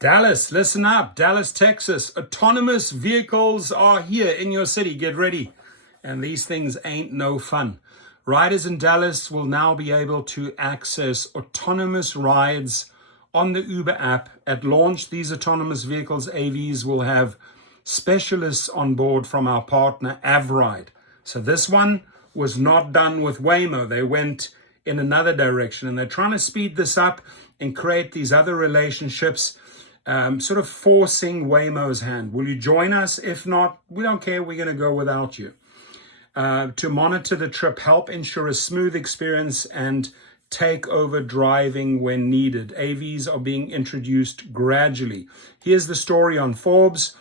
Dallas, listen up. Dallas, Texas. Autonomous vehicles are here in your city. Get ready. And these things ain't no fun. Riders in Dallas will now be able to access autonomous rides on the Uber app. At launch, these autonomous vehicles, AVs, will have specialists on board from our partner, Avride. So this one was not done with Waymo. They went in another direction, and they're trying to speed this up and create these other relationships, sort of forcing Waymo's hand. Will you join us? If not, we don't care. We're going to go without you. To monitor the trip, help ensure a smooth experience, and take over driving when needed. AVs are being introduced gradually. Here's the story on Forbes.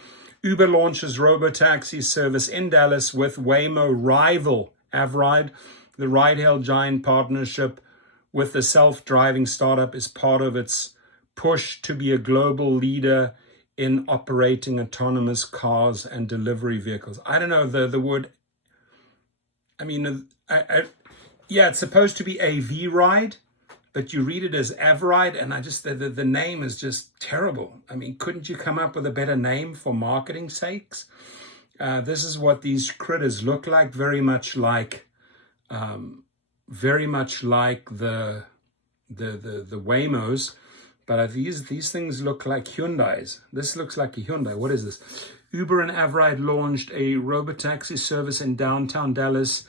Uber launches Robotaxi service in Dallas with Waymo rival Avride. The ride-hail giant partnership with the self-driving startup is part of its push to be a global leader in operating autonomous cars and delivery vehicles. I don't know the word. I mean, yeah, it's supposed to be AV ride, but you read it as Avride, and the name is just terrible. I mean, couldn't you come up with a better name for marketing sakes? This is what these critters look like, very much like the Waymos, but these things look like Hyundais. This looks like a Hyundai. What is this? Uber and Avride launched a Robotaxi service in downtown Dallas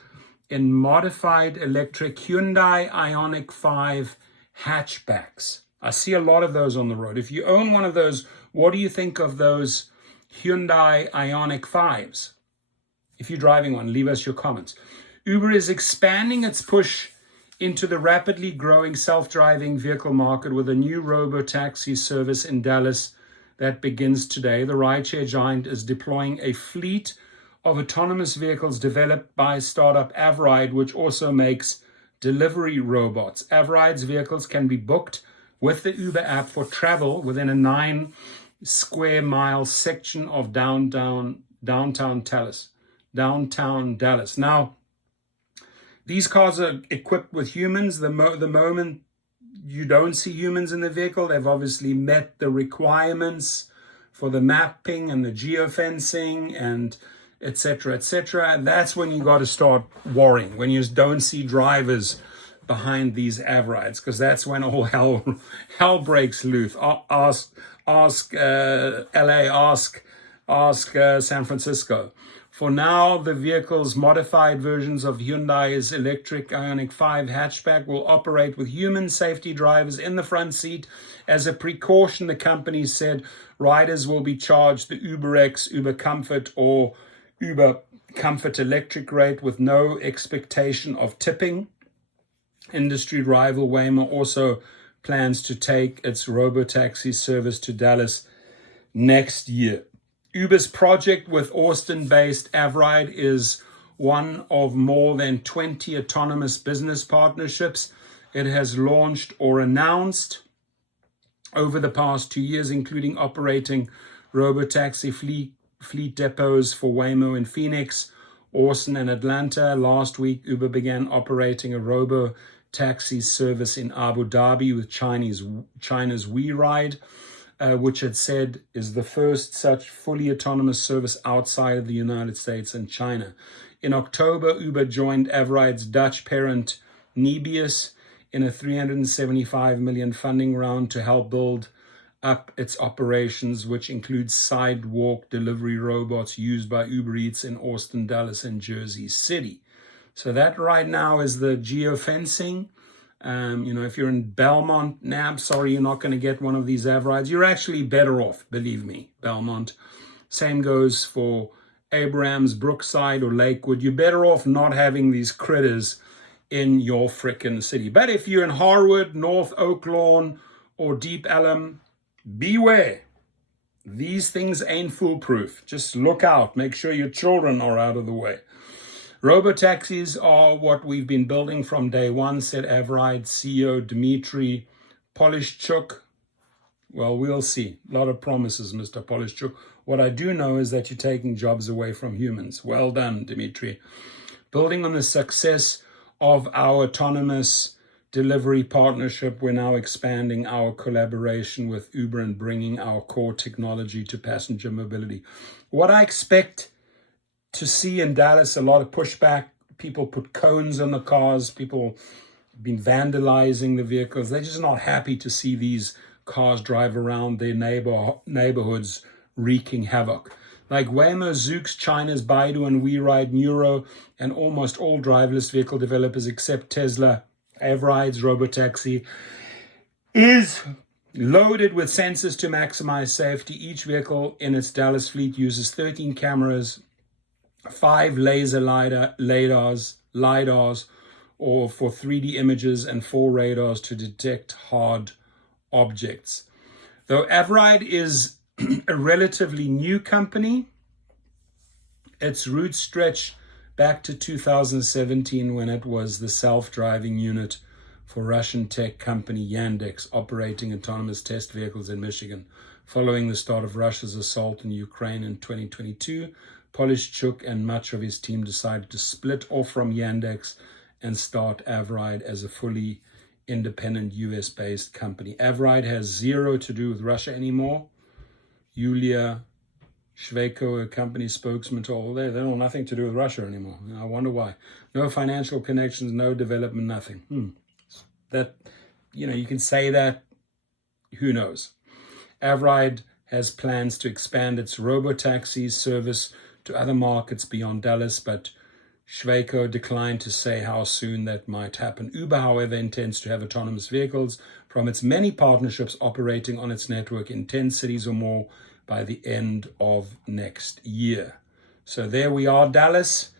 in modified electric Hyundai Ioniq 5 hatchbacks. I see a lot of those on the road. If you own one of those, what do you think of those Hyundai Ioniq 5s? If you're driving one, leave us your comments. Uber is expanding its push into the rapidly growing self-driving vehicle market with a new Robotaxi service in Dallas that begins today. The rideshare giant is deploying a fleet of autonomous vehicles developed by startup Avride, which also makes delivery robots. Avride's vehicles can be booked with the Uber app for travel within a 9-square-mile section of downtown Dallas. Now, these cars are equipped with humans. The moment you don't see humans in the vehicle, they've obviously met the requirements for the mapping and the geo-fencing and etc., etc. That's when you got to start worrying, when you don't see drivers behind these Avrides, because that's when all hell breaks loose. Ask LA, ask San Francisco. For now, the vehicle's modified versions of Hyundai's electric Ioniq 5 hatchback will operate with human safety drivers in the front seat. As a precaution, the company said riders will be charged the UberX, Uber Comfort, or Uber Comfort Electric rate with no expectation of tipping. Industry rival Waymo also plans to take its Robotaxi service to Dallas next year. Uber's project with Austin-based Avride is one of more than 20 autonomous business partnerships it has launched or announced over the past 2 years, including operating Robotaxi fleet depots for Waymo in Phoenix, Austin, and Atlanta. Last week, Uber began operating a Robotaxi service in Abu Dhabi with China's WeRide, which it said is the first such fully autonomous service outside of the United States and China. In October, Uber joined Avride's Dutch parent Nebius in a $375 million funding round to help build up its operations, which includes sidewalk delivery robots used by Uber Eats in Austin, Dallas, and Jersey City. So that right now is the geo-fencing. If you're in Belmont, I'm sorry, you're not going to get one of these Avrides. You're actually better off, believe me, Belmont. Same goes for Abrams, Brookside, or Lakewood. You're better off not having these critters in your frickin' city. But if you're in Harwood, North Oak Lawn, or Deep Ellum, beware. These things ain't foolproof. Just look out. Make sure your children are out of the way. Robotaxis are what we've been building from day one, said Avride CEO Dmitry Polishchuk. Well, we'll see. A lot of promises, Mr. Polishchuk. What I do know is that you're taking jobs away from humans. Well done, Dmitry. Building on the success of our autonomous delivery partnership. We're now expanding our collaboration with Uber and bringing our core technology to passenger mobility. What I expect to see in Dallas, a lot of pushback. People put cones on the cars. People have been vandalizing the vehicles. They're just not happy to see these cars drive around their neighborhoods wreaking havoc. Like Waymo, Zoox, China's Baidu, and WeRide, Neuro, and almost all driverless vehicle developers except Tesla, Avride's Robotaxi, is loaded with sensors to maximize safety. Each vehicle in its Dallas fleet uses 13 cameras, 5 laser lidars, or for 3D images, and 4 radars to detect hard objects. Though Avride is a relatively new company, its roots stretch back to 2017 when it was the self-driving unit for Russian tech company Yandex, operating autonomous test vehicles in Michigan. Following the start of Russia's assault in Ukraine in 2022, Polishchuk and much of his team decided to split off from Yandex and start Avride as a fully independent US-based company. Avride has zero to do with Russia anymore. Yulia Shveko, a company spokesman, told they don't have nothing to do with Russia anymore. I wonder why. No financial connections, no development, nothing. That, you can say that. Who knows? Avride has plans to expand its Robotaxi service to other markets beyond Dallas, but Shveko declined to say how soon that might happen. Uber, however, intends to have autonomous vehicles from its many partnerships operating on its network in 10 cities or more by the end of next year. So there we are, Dallas.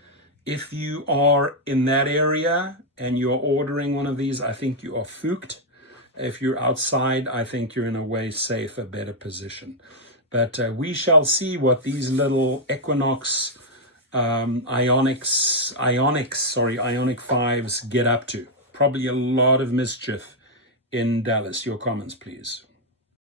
If you are in that area and you're ordering one of these, I think you are fooked. If you're outside, I think you're in a way safer, better position. But we shall see what these little Equinox Ionic 5s get up to. Probably a lot of mischief in Dallas. Your comments, please.